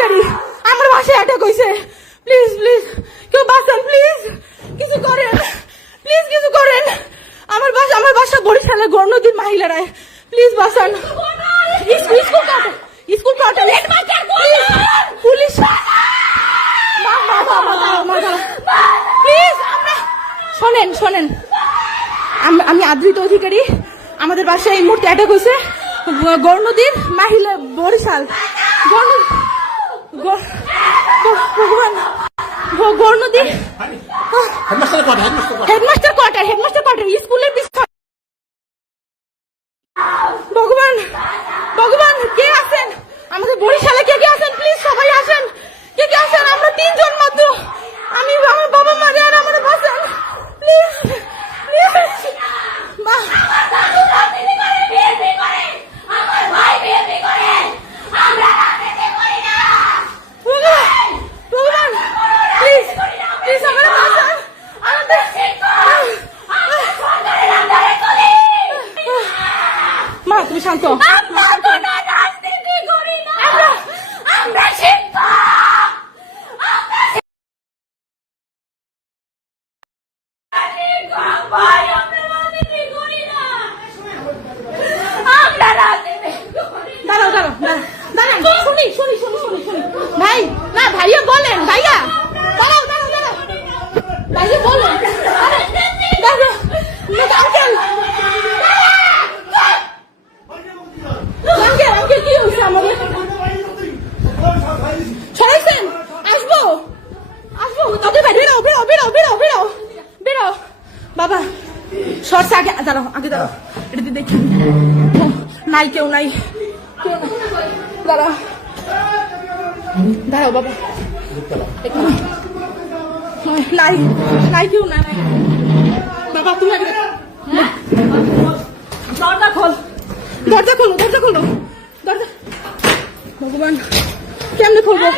অধিকারী, আমার বাসায় অ্যাটাক হয়েছে। প্লিজ প্লিজ কেউ বাঁচান, প্লিজ কিছু করেন, প্লিজ কিছু করেন। আমার বাসা বরিশালে গণনদীর মহিলারায়, প্লিজ বাঁচান। স্কুল পাঠান, পুলিশ প্লিজ। শোনেন শোনেন, আমি আদৃত অধিকারী, আমাদের বাসায় এই মুহূর্তে অ্যাটাক হয়েছে। গণনদীর মহিলা বরিশাল ভগবান গণনদী হেডমাস্টার কোয়ার্টার স্কুলের পিছনে। ভগবান ভগবান, কে আছেন আমাদের বরিশালে? কে আছেন প্লিজ সবাই আসেন, কে আছেন? আমরা 3 জন মাত্র, আমি আমার বাবা মা আর আমার বাঁচান প্লিজ প্লিজ। মা তুমি শান্ত। ভাই না, ভাইয়া বলেন, ভাইয়া দাঁড়াও ভাইয়া বলেন। আঙ্কেল কি হয়েছে আমাদের? সরাইছেন? আসবো তোদের ভাই, বেরো বাবা। সরষে আগে দাঁড়াও, এটা দেখি। নাই কেউ নাই, দাঁড়াও বাবা। নাই কেউ নাই বাবা। তুমি দরজা খোলো। ভগবান কেমনে খুলবো?